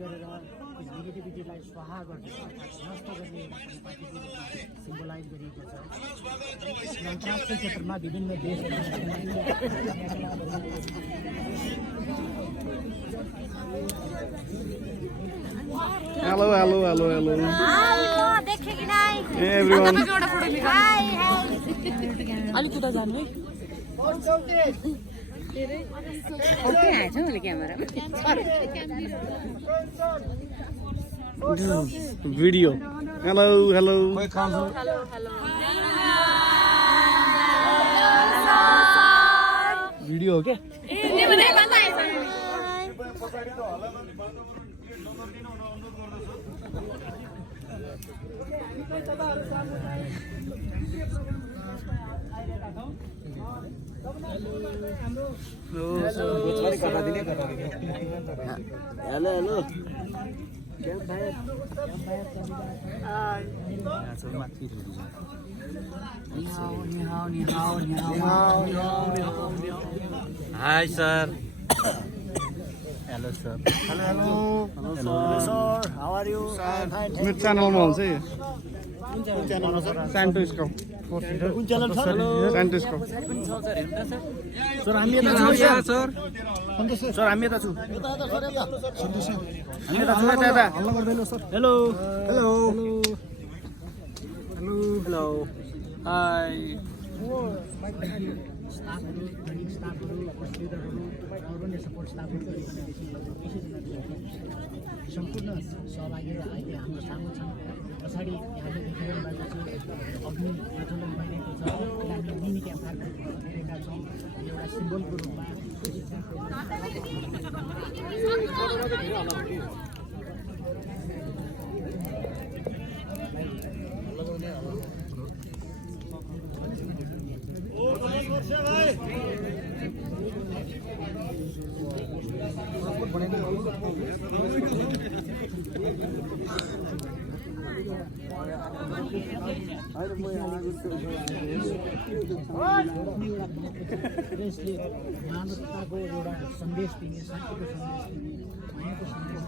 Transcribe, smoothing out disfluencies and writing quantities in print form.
गरेर नेगेटिभिटीलाई स्वाहा गर्ने नष्ट गर्ने पार्टीको सिम्बलाइज गरिएको छ। अन्तर्राष्ट्रिय क्षेत्रमा विभिन्न देशहरू Hello, hello, hello, hello. Hey everyone. अलिक उता जानु है ओके आएछ मैले camera Video. Hello, hello. Video हो क्या? Hello, hello. Hi sir. Hello sir. Hello, sir. How are you? मेरो च्यानलमा हुन्छ है Santo Scout. कुन च्यानल छ? Santo Scout. सर हामी यता छौँ सर। सर हामी यता छौँ। हामी यता छौँ यता। हल्ला गर्दैन sir. Hello. Hello. Hello. Hello. Hi. स्टाफहरू, ट्रेनिङ स्टाफहरू, लिडरहरू, अरू पनि सपोर्ट स्टाफहरू सम्पूर्ण सहभागीहरू अहिले हाम्रो सामु छन्। पछाडि यहाँले देखिरहनु भएको छ अग्नि प्रज्वलन भइरहेको छ। हामी मिनी क्याम्प हेरेका छौँ एउटा सिम्बलको रूपमा। मानवताको एउटा सन्देश दिने, शान्तिको सन्देश दिने, मायाको सन्देश